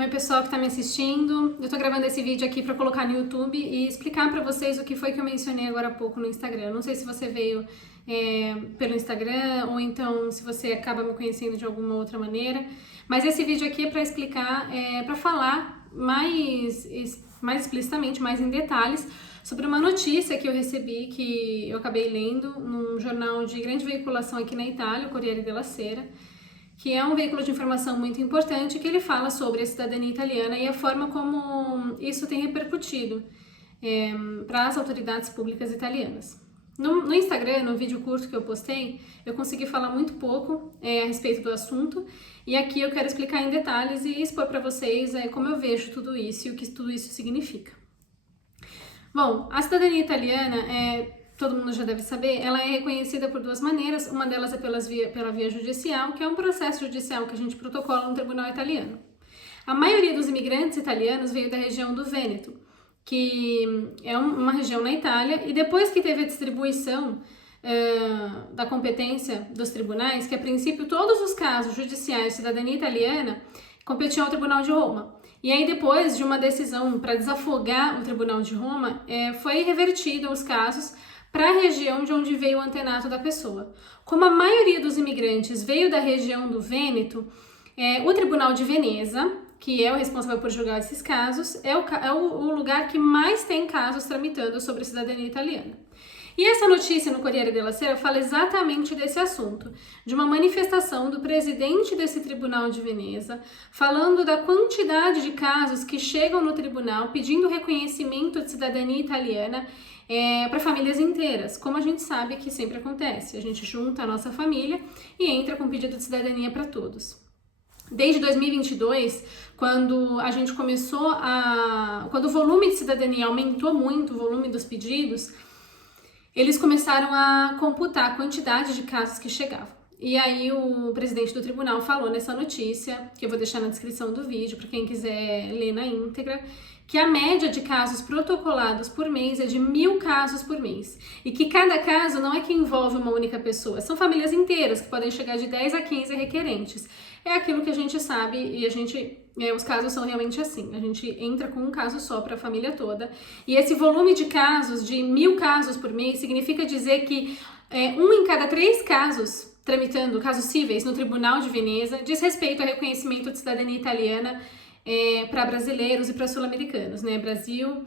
Oi pessoal que está me assistindo, eu estou gravando esse vídeo aqui para colocar no YouTube e explicar para vocês o que foi que eu mencionei agora há pouco no Instagram. Eu não sei se você veio pelo Instagram ou então se você acaba me conhecendo de alguma outra maneira, mas esse vídeo aqui é para explicar, para falar mais explicitamente, mais em detalhes sobre uma notícia que eu recebi, que eu acabei lendo num jornal de grande veiculação aqui na Itália, o Corriere della Sera, que é um veículo de informação muito importante, que ele fala sobre a cidadania italiana e a forma como isso tem repercutido para as autoridades públicas italianas. No Instagram, no vídeo curto que eu postei, eu consegui falar muito pouco a respeito do assunto, e aqui eu quero explicar em detalhes e expor para vocês como eu vejo tudo isso e o que tudo isso significa. Bom, a cidadania italiana todo mundo já deve saber, ela é reconhecida por duas maneiras. Uma delas é pela via judicial, que é um processo judicial que a gente protocola no tribunal italiano. A maioria dos imigrantes italianos veio da região do Vêneto, que é uma região na Itália, e depois que teve a distribuição da competência dos tribunais, que a princípio todos os casos judiciais de cidadania italiana competiam ao Tribunal de Roma. E aí depois de uma decisão para desafogar o Tribunal de Roma, foi revertido os casos para a região de onde veio o antenato da pessoa. Como a maioria dos imigrantes veio da região do Vêneto, o Tribunal de Veneza, que é o responsável por julgar esses casos, é o lugar que mais tem casos tramitando sobre cidadania italiana. E essa notícia no Corriere della Sera fala exatamente desse assunto, de uma manifestação do presidente desse Tribunal de Veneza, falando da quantidade de casos que chegam no tribunal pedindo reconhecimento de cidadania italiana para famílias inteiras, como a gente sabe que sempre acontece. A gente junta a nossa família e entra com pedido de cidadania para todos. Desde 2022, quando a gente quando o volume de cidadania aumentou muito, o volume dos pedidos, eles começaram a computar a quantidade de casos que chegavam. E aí o presidente do tribunal falou nessa notícia, que eu vou deixar na descrição do vídeo para quem quiser ler na íntegra, que a média de casos protocolados por mês é de 1.000 casos por mês. E que cada caso não é que envolve uma única pessoa, são famílias inteiras, que podem chegar de 10 a 15 requerentes. É aquilo que a gente sabe e os casos são realmente assim. A gente entra com um caso só para a família toda. E esse volume de casos, de 1.000 casos por mês, significa dizer que 1 em cada 3 casos tramitando casos cíveis no Tribunal de Veneza diz respeito ao reconhecimento de cidadania italiana para brasileiros e para sul-americanos, né? Brasil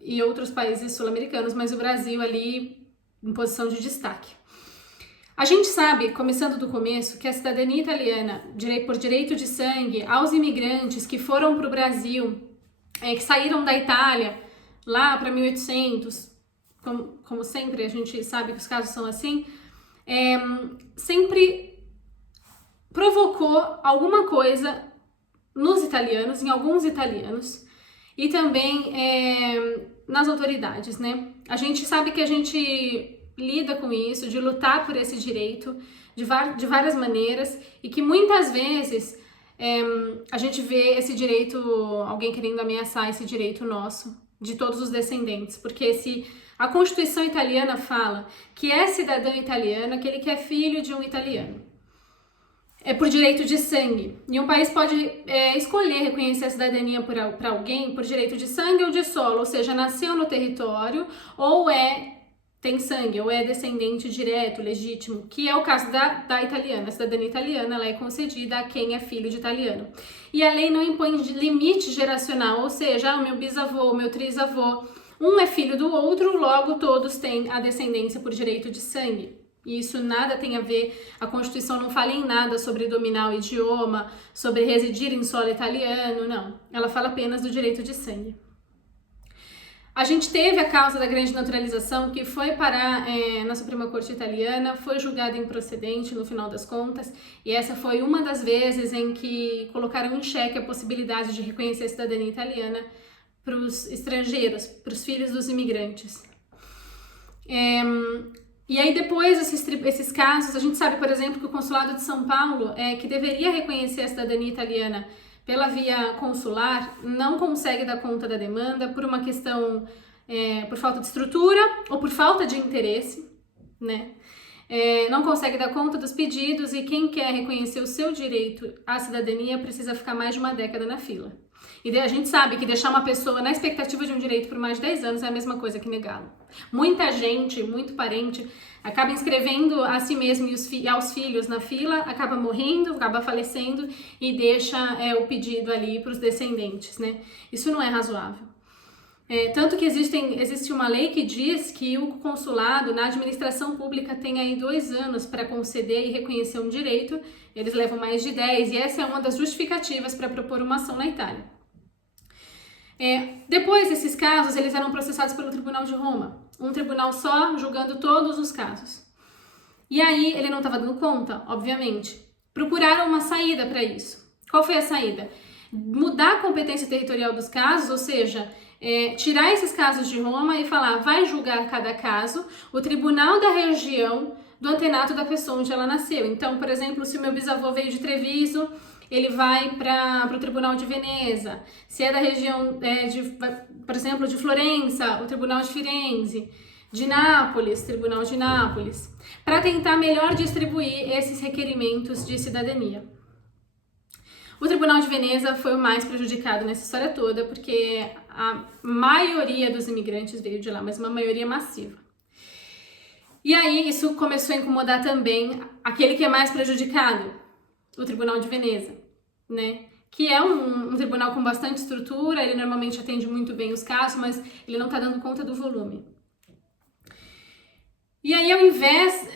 e outros países sul-americanos, mas o Brasil ali em posição de destaque. A gente sabe, começando do começo, que a cidadania italiana, por direito de sangue, aos imigrantes que foram para o Brasil, que saíram da Itália lá para 1800, como sempre a gente sabe que os casos são assim, sempre provocou alguma coisa nos italianos, em alguns italianos, e também nas autoridades, né? A gente sabe que a gente lida com isso, de lutar por esse direito de várias maneiras, e que muitas vezes a gente vê esse direito, alguém querendo ameaçar esse direito nosso, de todos os descendentes, porque a Constituição italiana fala que é cidadão italiano aquele que é filho de um italiano. É por direito de sangue. E um país pode escolher reconhecer a cidadania para alguém por direito de sangue ou de solo, ou seja, nasceu no território ou tem sangue, ou é descendente direto, legítimo, que é o caso da italiana. A cidadania italiana ela é concedida a quem é filho de italiano. E a lei não impõe limite geracional, ou seja, o meu bisavô, o meu trisavô, um é filho do outro, logo todos têm a descendência por direito de sangue. E isso nada tem a ver, a Constituição não fala em nada sobre dominar o idioma, sobre residir em solo italiano, não. Ela fala apenas do direito de sangue. A gente teve a causa da grande naturalização, que foi parar na Suprema Corte Italiana, foi julgada improcedente no final das contas, e essa foi uma das vezes em que colocaram em xeque a possibilidade de reconhecer a cidadania italiana para os estrangeiros, para os filhos dos imigrantes. E aí depois esses casos, a gente sabe, por exemplo, que o Consulado de São Paulo, que deveria reconhecer a cidadania italiana pela via consular, não consegue dar conta da demanda por uma questão, por falta de estrutura ou por falta de interesse, né? não consegue dar conta dos pedidos e quem quer reconhecer o seu direito à cidadania precisa ficar mais de uma década na fila. E a gente sabe que deixar uma pessoa na expectativa de um direito por mais de 10 anos é a mesma coisa que negá-lo. Muita gente, muito parente, acaba inscrevendo a si mesmo e aos filhos na fila, acaba morrendo, acaba falecendo e deixa o pedido ali para os descendentes, né? Isso não é razoável. Tanto que existe uma lei que diz que o consulado na administração pública tem aí 2 anos para conceder e reconhecer um direito, eles levam mais de 10, e essa é uma das justificativas para propor uma ação na Itália. Depois desses casos, eles eram processados pelo Tribunal de Roma, um tribunal só julgando todos os casos. E aí ele não estava dando conta, obviamente. Procuraram uma saída para isso. Qual foi a saída? Mudar a competência territorial dos casos, ou seja, tirar esses casos de Roma e falar, vai julgar cada caso o tribunal da região do antenato da pessoa onde ela nasceu. Então, por exemplo, se o meu bisavô veio de Treviso, ele vai para o Tribunal de Veneza. Se é da região, por exemplo, de Florença, o Tribunal de Firenze. De Nápoles, Tribunal de Nápoles. Para tentar melhor distribuir esses requerimentos de cidadania. O Tribunal de Veneza foi o mais prejudicado nessa história toda, porque a maioria dos imigrantes veio de lá, mas uma maioria massiva. E aí isso começou a incomodar também aquele que é mais prejudicado, o Tribunal de Veneza, né? Que é um tribunal com bastante estrutura, ele normalmente atende muito bem os casos, mas ele não está dando conta do volume. E aí, ao invés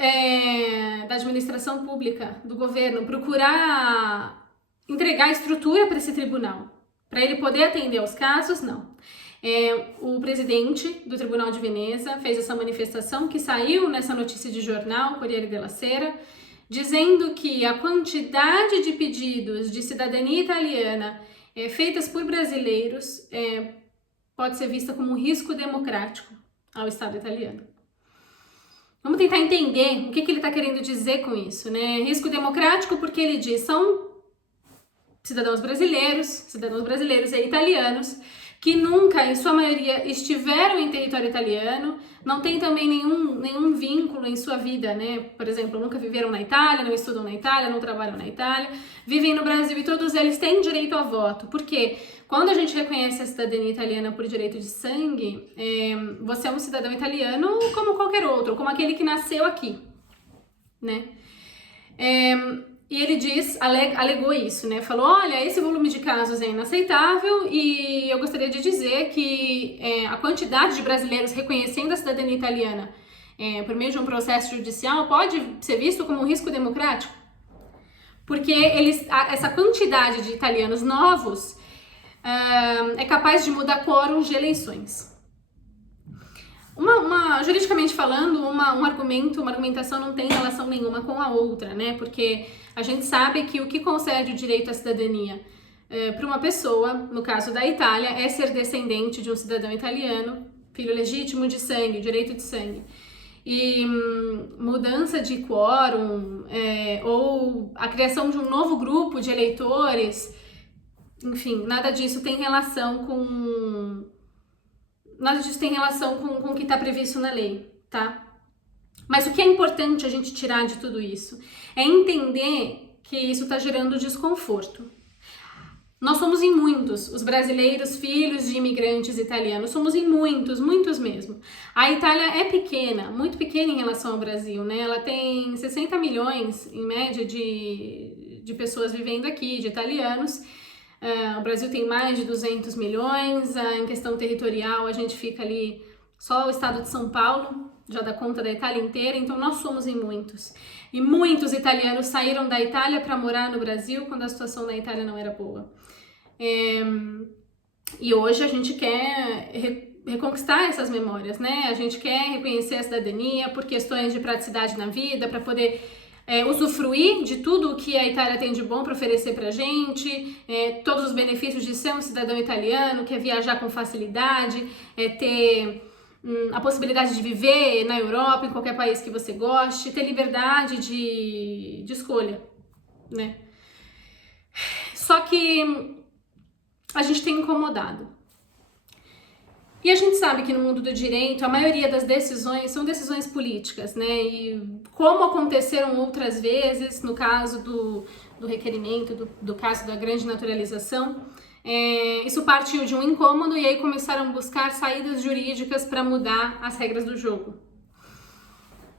da administração pública, do governo, procurar entregar estrutura para esse tribunal, para ele poder atender aos casos, não. O presidente do Tribunal de Veneza fez essa manifestação que saiu nessa notícia de jornal, Corriere della Sera, dizendo que a quantidade de pedidos de cidadania italiana feitas por brasileiros pode ser vista como um risco democrático ao Estado italiano. Vamos tentar entender o que ele está querendo dizer com isso, né? Risco democrático porque ele diz são cidadãos brasileiros e italianos que nunca, em sua maioria, estiveram em território italiano, não tem também nenhum vínculo em sua vida, né? Por exemplo, nunca viveram na Itália, não estudam na Itália, não trabalham na Itália, vivem no Brasil e todos eles têm direito ao voto. Por quê? Quando a gente reconhece a cidadania italiana por direito de sangue, você é um cidadão italiano como qualquer outro, como aquele que nasceu aqui, né? E ele alegou isso, né? Falou, olha, esse volume de casos é inaceitável e eu gostaria de dizer que a quantidade de brasileiros reconhecendo a cidadania italiana por meio de um processo judicial pode ser visto como um risco democrático. Porque essa quantidade de italianos novos é capaz de mudar quórums de eleições. Juridicamente falando, uma argumentação não tem relação nenhuma com a outra, né? Porque a gente sabe que o que concede o direito à cidadania para uma pessoa, no caso da Itália, é ser descendente de um cidadão italiano, filho legítimo de sangue, direito de sangue. E mudança de quórum ou a criação de um novo grupo de eleitores, enfim, nada disso tem relação com o que está previsto na lei, tá? Mas o que é importante a gente tirar de tudo isso é entender que isso está gerando desconforto. Nós somos em muitos, os brasileiros, filhos de imigrantes italianos, somos em muitos, muitos mesmo. A Itália é pequena, muito pequena em relação ao Brasil, né? Ela tem 60 milhões, em média, de pessoas vivendo aqui, de italianos. O Brasil tem mais de 200 milhões, em questão territorial a gente fica ali, só o estado de São Paulo já dá conta da Itália inteira, então nós somos em muitos. E muitos italianos saíram da Itália para morar no Brasil quando a situação na Itália não era boa. E hoje a gente quer reconquistar essas memórias, né? A gente quer reconhecer a cidadania por questões de praticidade na vida, para poder usufruir de tudo o que a Itália tem de bom para oferecer para a gente, todos os benefícios de ser um cidadão italiano, que é viajar com facilidade, ter a possibilidade de viver na Europa, em qualquer país que você goste, ter liberdade de escolha, né? Só que a gente tem incomodado. E a gente sabe que no mundo do direito, a maioria das decisões são decisões políticas, né? E como aconteceram outras vezes, no caso do requerimento, do caso da grande naturalização, isso partiu de um incômodo e aí começaram a buscar saídas jurídicas para mudar as regras do jogo.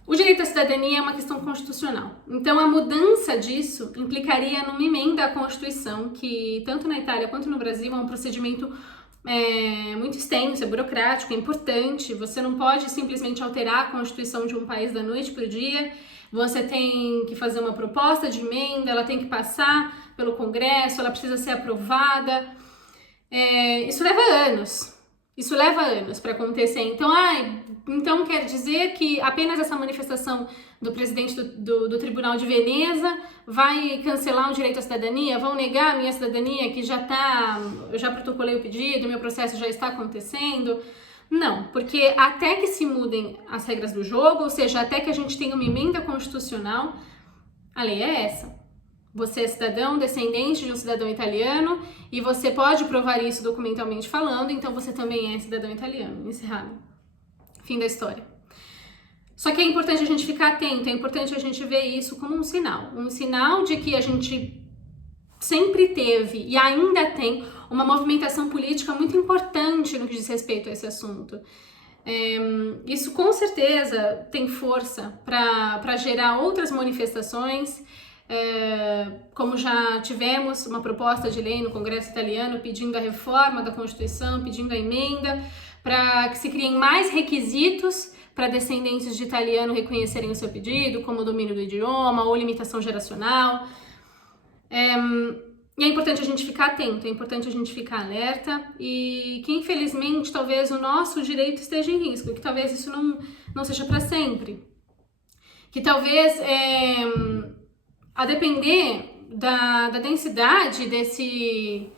O direito à cidadania é uma questão constitucional, então a mudança disso implicaria numa emenda à Constituição, que tanto na Itália quanto no Brasil é um procedimento muito extenso, é burocrático, é importante. Você não pode simplesmente alterar a Constituição de um país da noite para o dia. Você tem que fazer uma proposta de emenda, ela tem que passar pelo Congresso, ela precisa ser aprovada. Isso leva anos. Isso leva anos para acontecer. Então quer dizer que apenas essa manifestação do presidente do Tribunal de Veneza vai cancelar o direito à cidadania? Vão negar a minha cidadania, que eu já protocolei o pedido, meu processo já está acontecendo? Não, porque até que se mudem as regras do jogo, ou seja, até que a gente tenha uma emenda constitucional, a lei é essa. Você é cidadão, descendente de um cidadão italiano, e você pode provar isso documentalmente falando, então você também é cidadão italiano. Encerrado. Fim da história. Só que é importante a gente ficar atento, é importante a gente ver isso como um sinal de que a gente sempre teve e ainda tem uma movimentação política muito importante no que diz respeito a esse assunto. Isso com certeza tem força para gerar outras manifestações, como já tivemos uma proposta de lei no Congresso italiano pedindo a reforma da Constituição, pedindo a emenda, para que se criem mais requisitos para descendentes de italiano reconhecerem o seu pedido, como o domínio do idioma ou limitação geracional. E é importante a gente ficar atento, é importante a gente ficar alerta e que, infelizmente, talvez o nosso direito esteja em risco, que talvez isso não seja para sempre. Que talvez, a depender da densidade desse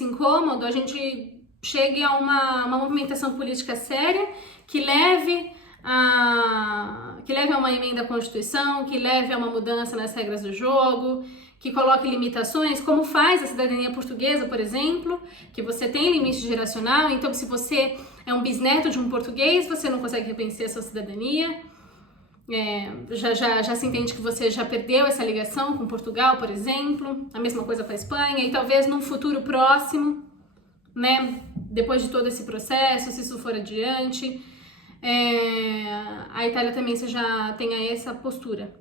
incômodo, a gente chegue a uma movimentação política séria que leve a uma emenda à Constituição, que leve a uma mudança nas regras do jogo, que coloque limitações, como faz a cidadania portuguesa, por exemplo, que você tem limite geracional, então se você é um bisneto de um português, você não consegue reconhecer a sua cidadania. Já se entende que você já perdeu essa ligação com Portugal, por exemplo, a mesma coisa para a Espanha, e talvez num futuro próximo, né, depois de todo esse processo, se isso for adiante, a Itália também já tenha essa postura.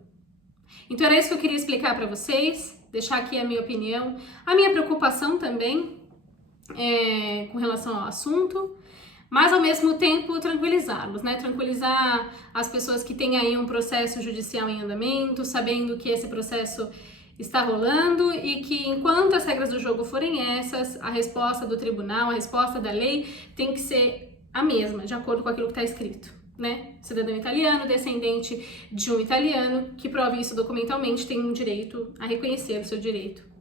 Então era isso que eu queria explicar para vocês, deixar aqui a minha opinião, a minha preocupação também com relação ao assunto, mas ao mesmo tempo tranquilizá-los, né? Tranquilizar as pessoas que têm aí um processo judicial em andamento, sabendo que esse processo está rolando e que enquanto as regras do jogo forem essas, a resposta do tribunal, a resposta da lei tem que ser a mesma, de acordo com aquilo que está escrito, né? Cidadão italiano, descendente de um italiano que prove isso documentalmente tem um direito a reconhecer o seu direito.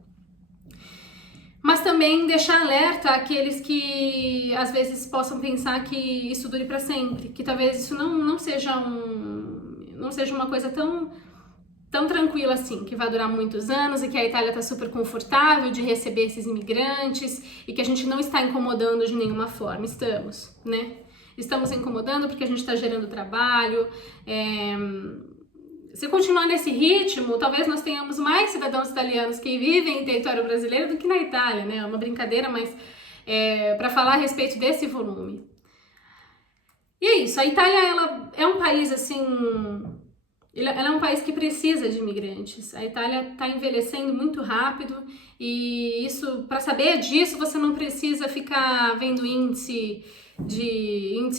Mas também deixar alerta aqueles que às vezes possam pensar que isso dure para sempre, que talvez isso não seja uma coisa tão tranquila assim, que vai durar muitos anos e que a Itália está super confortável de receber esses imigrantes e que a gente não está incomodando de nenhuma forma. Estamos, né? Estamos incomodando porque a gente está gerando trabalho. Se continuar nesse ritmo, talvez nós tenhamos mais cidadãos italianos que vivem em território brasileiro do que na Itália, né? É uma brincadeira, mas para falar a respeito desse volume. E é isso, a Itália ela é um país assim, ela é um país que precisa de imigrantes. A Itália está envelhecendo muito rápido e isso, para saber disso, você não precisa ficar vendo índice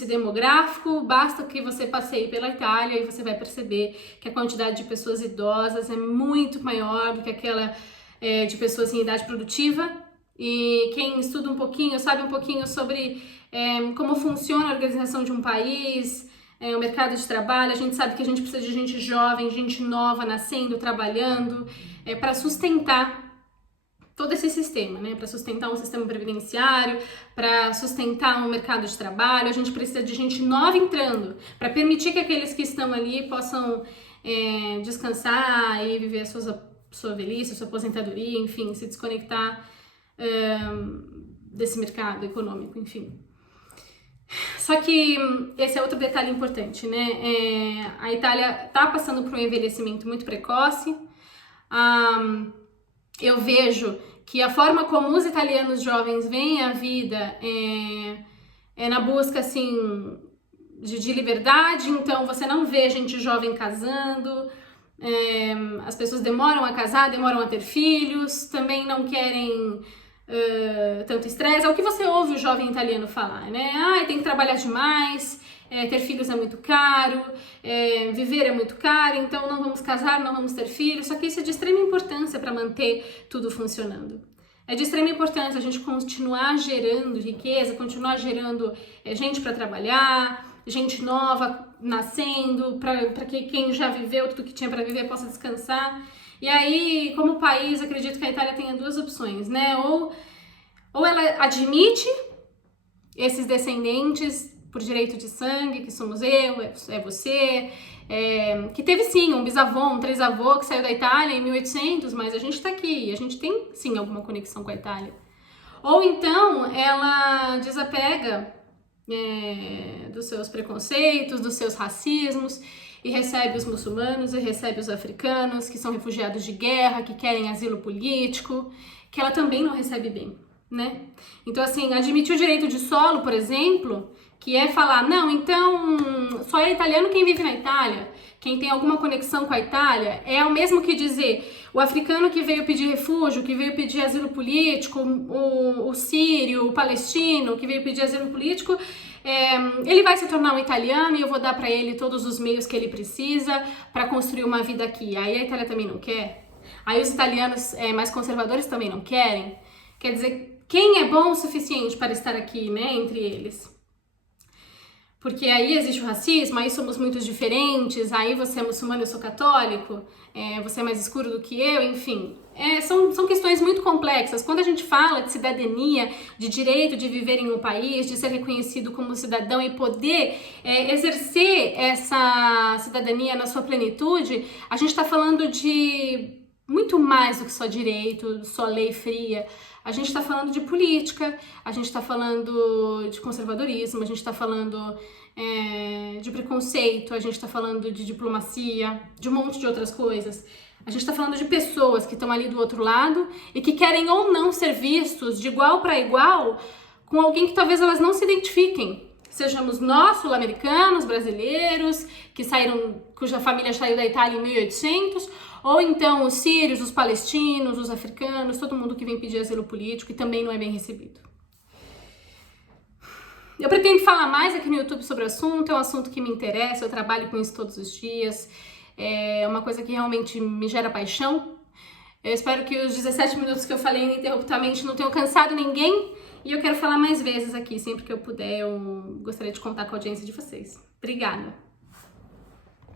demográfico, basta que você passeie pela Itália e você vai perceber que a quantidade de pessoas idosas é muito maior do que aquela de pessoas em idade produtiva. E quem estuda um pouquinho, sabe um pouquinho sobre como funciona a organização de um país, o mercado de trabalho, a gente sabe que a gente precisa de gente jovem, gente nova, nascendo, trabalhando, para sustentar todo esse sistema, né? Para sustentar um sistema previdenciário, para sustentar um mercado de trabalho, a gente precisa de gente nova entrando, para permitir que aqueles que estão ali possam descansar e viver a sua velhice, a sua aposentadoria, enfim, se desconectar desse mercado econômico, enfim. Só que esse é outro detalhe importante, né? A Itália está passando por um envelhecimento muito precoce. Eu vejo que a forma como os italianos jovens veem a vida é na busca, assim, de liberdade. Então, você não vê gente jovem casando, as pessoas demoram a casar, demoram a ter filhos, também não querem tanto estresse. É o que você ouve o jovem italiano falar, né? Tem que trabalhar demais, ter filhos é muito caro, viver é muito caro, então não vamos casar, não vamos ter filhos. Só que isso é de extrema importância para manter tudo funcionando. É de extrema importância a gente continuar gerando riqueza, continuar gerando gente para trabalhar, gente nova nascendo, para que quem já viveu tudo que tinha para viver possa descansar. E aí, como país, acredito que a Itália tenha duas opções, né? Ou ela admite esses descendentes por direito de sangue, que somos eu, é você, que teve sim um bisavô, um trisavô que saiu da Itália em 1800, mas a gente tá aqui, a gente tem sim alguma conexão com a Itália. Ou então ela desapega dos seus preconceitos, dos seus racismos, e recebe os muçulmanos, e recebe os africanos, que são refugiados de guerra, que querem asilo político, que ela também não recebe bem, né? Então, assim, admitir o direito de solo, por exemplo, que é falar, não, então, só é italiano quem vive na Itália, quem tem alguma conexão com a Itália, é o mesmo que dizer, o africano que veio pedir refúgio, que veio pedir asilo político, o sírio, o palestino, que veio pedir asilo político, ele vai se tornar um italiano e eu vou dar para ele todos os meios que ele precisa para construir uma vida aqui. Aí a Itália também não quer. Aí os italianos mais conservadores também não querem. Quer dizer, quem é bom o suficiente para estar aqui, né, entre eles? Porque aí existe o racismo, aí somos muito diferentes, aí você é muçulmano, eu sou católico, você é mais escuro do que eu, enfim. São questões muito complexas. Quando a gente fala de cidadania, de direito de viver em um país, de ser reconhecido como cidadão e poder exercer essa cidadania na sua plenitude, a gente está falando de muito mais do que só direito, só lei fria. A gente está falando de política, a gente está falando de conservadorismo, a gente está falando de preconceito, a gente está falando de diplomacia, de um monte de outras coisas. A gente está falando de pessoas que estão ali do outro lado e que querem ou não ser vistos de igual para igual com alguém que talvez elas não se identifiquem. Sejamos nós, sul-americanos, brasileiros, cuja família saiu da Itália em 1800, ou então os sírios, os palestinos, os africanos, todo mundo que vem pedir asilo político e também não é bem recebido. Eu pretendo falar mais aqui no YouTube sobre o assunto, é um assunto que me interessa, eu trabalho com isso todos os dias, é uma coisa que realmente me gera paixão. Eu espero que os 17 minutos que eu falei ininterruptamente não tenham cansado ninguém, e eu quero falar mais vezes aqui, sempre que eu puder, eu gostaria de contar com a audiência de vocês. Obrigada!